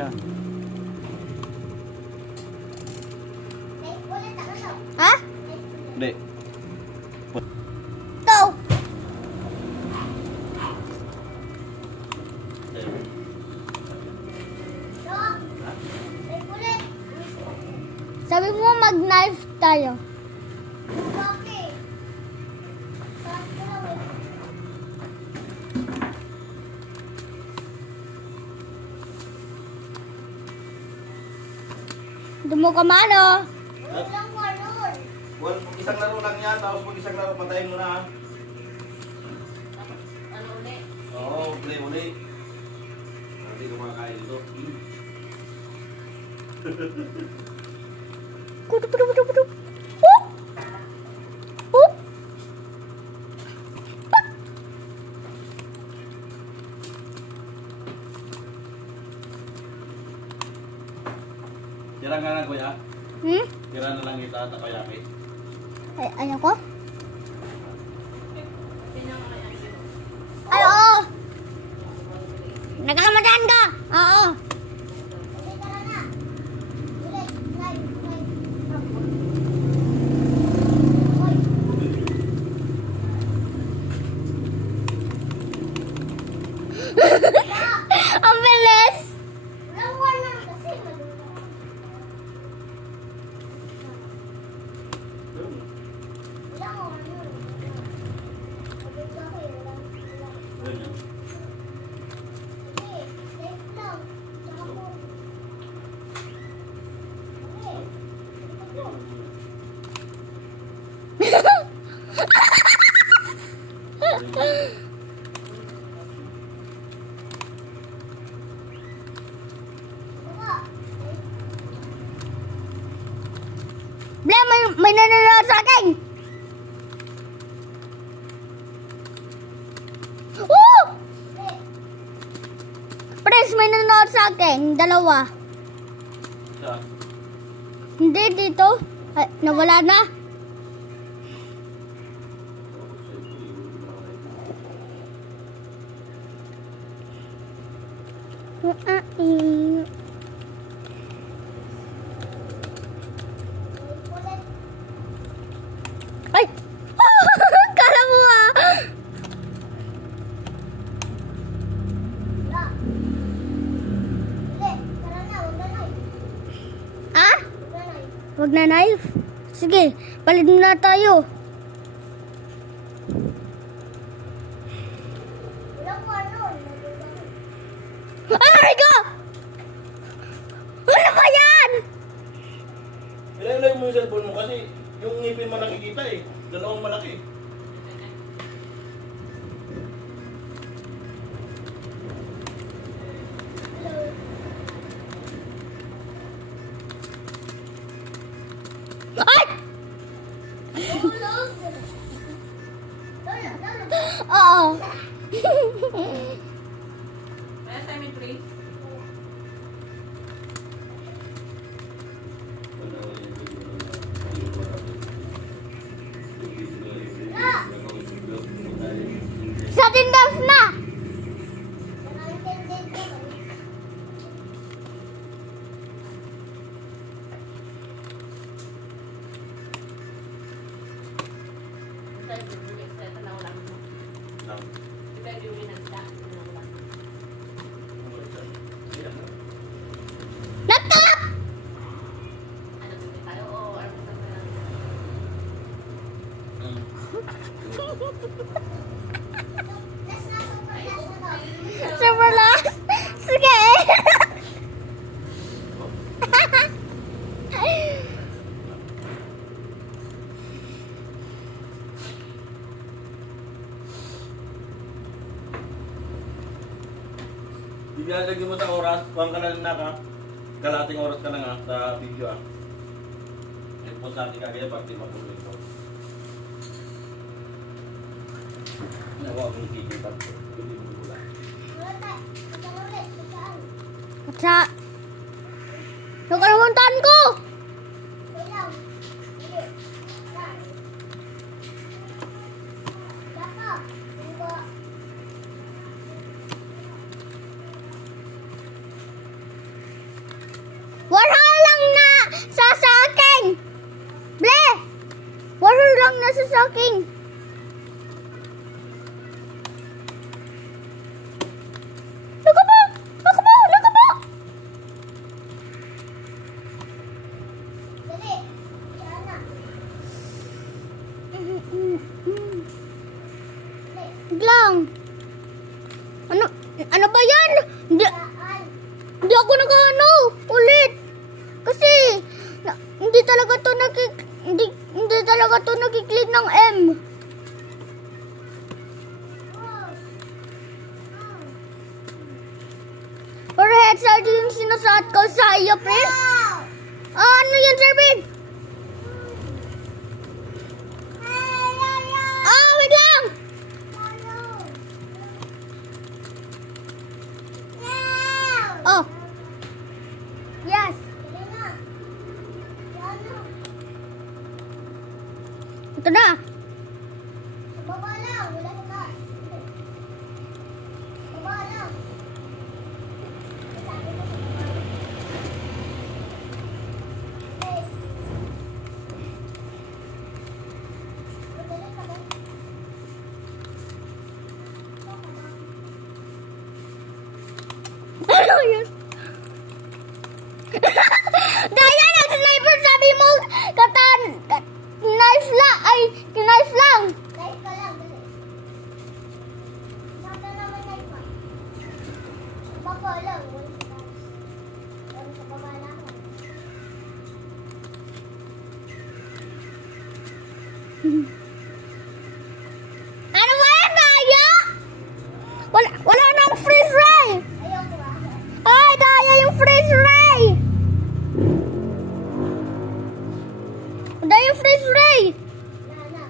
kaya. Ha? Hindi. Ito. Sabi mo mag-knife tayo. Dumo ka mano. Well, isang laro lang yan, tapos pag isang laro patayin mo na ha. Ano ulit? Oo, play uli. Hindi ko makakain dito. Kudu kudu kudu kudu. Oh. Oh. Tira nga na kuya. Tira na lang kita at kayaki. Ay, ayaw ko? Pinangalan ko. Ay, oo. Nagkakamadaan ka. Oo. Ang bilis. Ganyan. Bla, may nanonood sa akin. Oh! Pres, may nanonood sa akin. Dalawa. Siya. Hindi, dito. Ay, nawala na. Ay! Kala mo ah! Ah? Wag na knife? Sige, palit na tayo. Aray ko! Ano ba yan? Ilay mo yung cellphone mo kasi yung ngipin mo nakikita eh. Dalawang malaki. Ay! Oo. Kaya sa amin, please. Sa tindas na! Tayo bibili sa ito na ulam mo. Tayo bibili ng isda na ulam. Laptop! Ano bibili tayo? O ano sa lang? Super lang. Sige. Ilalagay mo sa oras, huwag ka lang na ka. Kalating oras ka lang ha, sa video ha. I-post natin kagaya pag di mapuloy ko. Nawa akong kikipat ko. Hindi mo bula. Sa... Nakalimutan ko! Wala lang na sa akin. Ble! Wala lang na sa akin. Laka po! Laka po! Laka po! Dali. Sana. Lang. Ano ba yan? Hindi ako nag-ano ulit. Kasi hindi talaga to hindi talaga to nagkiklik ng M. Pero headset yung sinasat ko sa iyo, Pres. Ano yan, Sir Ben? Wait lang. Oh. Yes. Ito na. Baba lang, wala sa taas. Baba lang. Ano yun? Daya, nag-sniper sabi mo, knife lang, ay, knife lang. Knife ka lang, dali. Saka naman knife pa. Baka lang, wala sa taas. Pero sa baba lang. Ano ba yan, Daya? Wala nang freeze ray. Ayoko ba? Ay, Daya, yung freeze ray. Daya, yung freeze ray. Nana.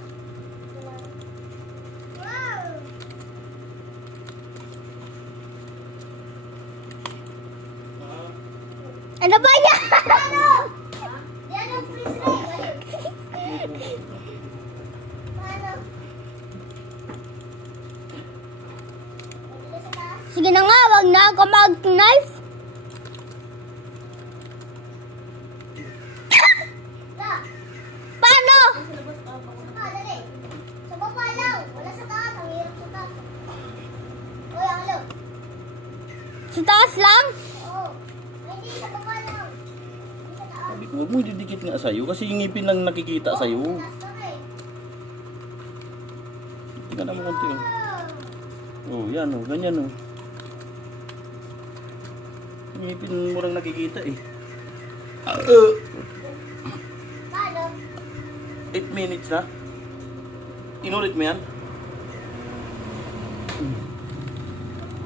Wow. Ano ba yan? Ano? Yan ang freeze ray. Paano? Sige na nga, wag na ako mag-knife. Paano? Dali. Sa baba lang. Wala sa taas. Ang hirap sa taas. Uy, alo. Sa taas lang? Oo. Hindi, sa baba lang. Hindi sa taas. Sabi ko, huwag mo didikit nga sa'yo kasi yung ngipin lang nakikita sa'yo. Tingnan mo konti. Oh, yan oh, ganyan oh. Ngipin mo lang nakikita eh. Paano? 8 minutes na. Inulit mo yan?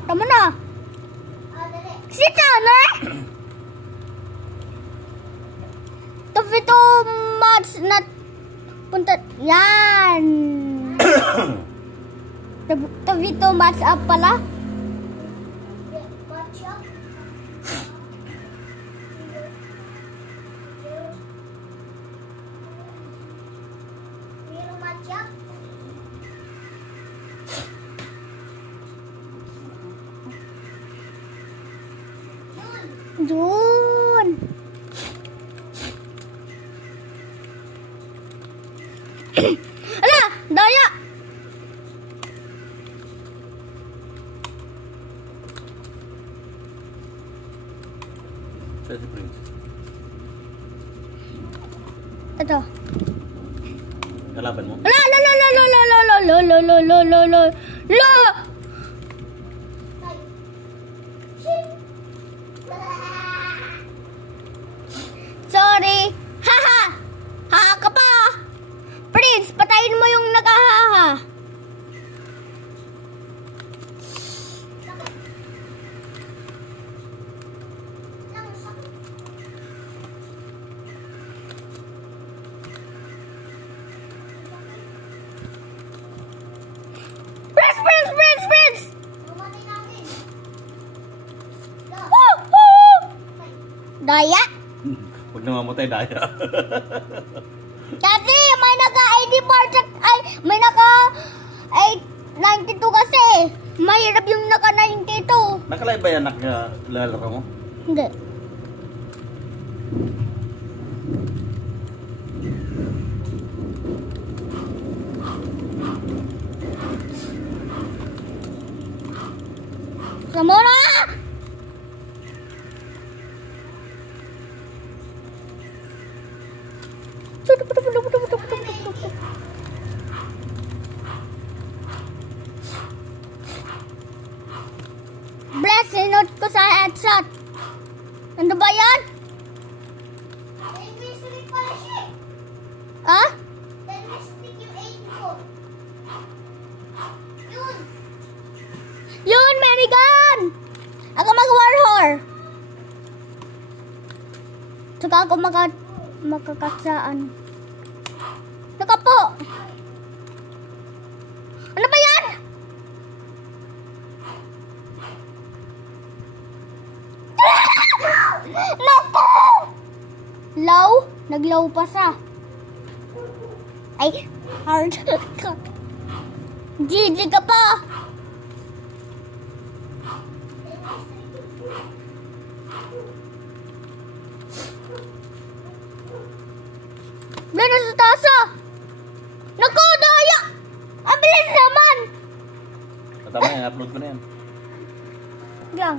Tama na. Dali. Sit down, eh? Tavito match na punta. Yan. Tavito match up pala. Match up? Match up? Doon. Ala, Daya. Siya si Prince. Ito. Kalaban mo? La la la la la la la la la la la la la la la. Sorry. Haha. Haha ka pa. Prince, patayin mo yung nakahaha. Prince! Woo! Woo! Daya? Huwag namamatay daya. Kasi may naka-ID bar ay may naka-92 kasi. Mahirap yung naka-92. Nakalive ba yan? Nakalalaro mo? Hindi. Samora! Bless, sinod ko sa headshot. Ano ba yan? Mystery pala siya. Ha? Mystic yung aim ko. Yun. Yun, Marigan! Ako mag-warhor. Saka ako makakatsaan. Saka po. Ano ba yan? Naku! Low? Nag-low pa siya. Ay, hard ka. GG ka pa. Meron sa tasa. Naku, daya! Ang bilis naman! Tama yan, upload ko na yan. Gang.